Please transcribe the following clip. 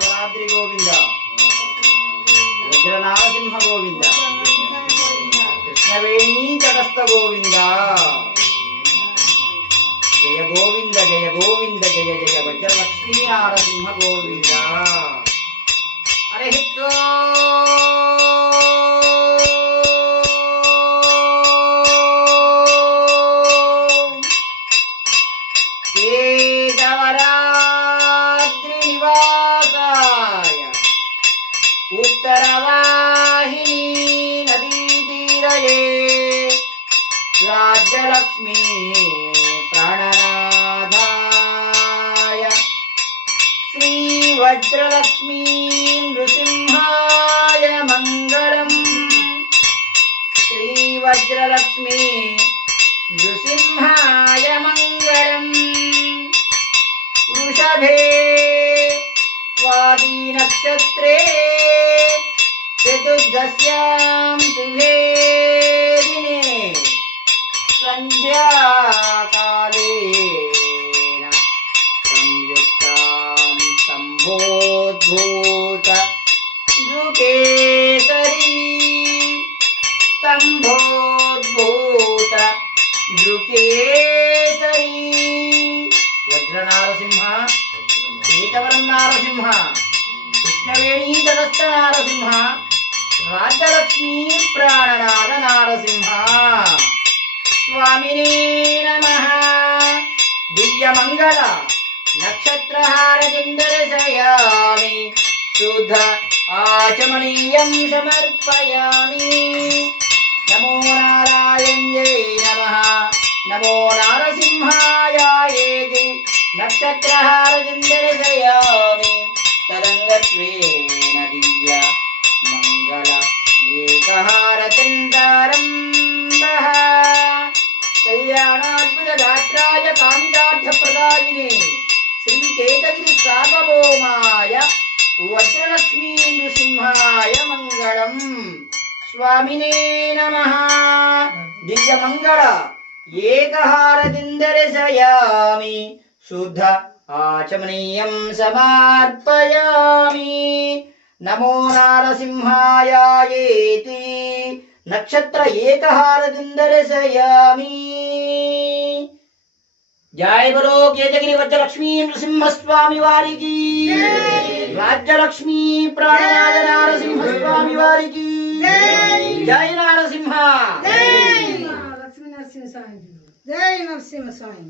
కృష్ణరాద్రి గోవింద వజ్ర నారసింహ గోవింద కృష్ణవేణీ తటస్థ గోవింద జయ గోవింద జయ గోవింద జయ జయ వజ్రలక్ష్మీ నారసింహ గోవింద. హరి కేశవరాద్రి నివాసాయ ఉత్తరవాహిని నదీ తీరయే రాజ్యలక్ష్మీ ప్రాణనాథాయ శ్రీ వజ్రలక్ష్మీ నృసింహాయ మంగళం. శ్రీ వజ్రలక్ష్మీ నృసింహాయ మంగళం. వృషభే స్వాతి నక్షత్రే చతుర్దశ్యాం శుభే దినే సంధ్యాకాలేన సంయుక్తాం సంభోద్భూత నృకేసరీ సంభోద్భూత నృకేసరీ. వజ్ర నారసింహ ఏకవరం నారసింహ కృష్ణవేణీ తటస్థ నారసింహ రాజ్యలక్ష్మీ ప్రాణనాథ నారసింహ. స్వామినే నమః. దివ్యమంగళ నక్షత్రహారతిం దర్శయామి శుద్ధ ఆచమనీయం సమర్పయామి. నమో నారాయణ్యై నమః. నమో నారసింహాయేతి నక్షత్రహారతిం దర్శయామి తరంగత్వేన దివ్య మంగళ ఏకహారతిం ప్రారంభః. కళ్యాణాద్భుత గాత్రాయ కామితార్థప్రదాయినే శ్రీకేతగిరి సార్వభౌమాయ వజ్రలక్ష్మీ నృసింహాయ మంగళం. స్వామినే నమః. దివ్యమంగళ ఏకహారతిం దర్శయామి శుద్ధ ఆచమనీయం సమర్పయామి. నమో నారసింహాయేతి నక్షత్ర ఏకహారతిం దర్శయామి. జయ బలో కేతగిరి వజ్రలక్ష్మీ నృసింహస్వామి వారికి, రాజ్యలక్ష్మీ ప్రాణనాథ నారసింహ స్వామి వారికి జై నారసింహ. లక్ష్మీ నరసింహ స్వామి జై నరసింహ స్వామి.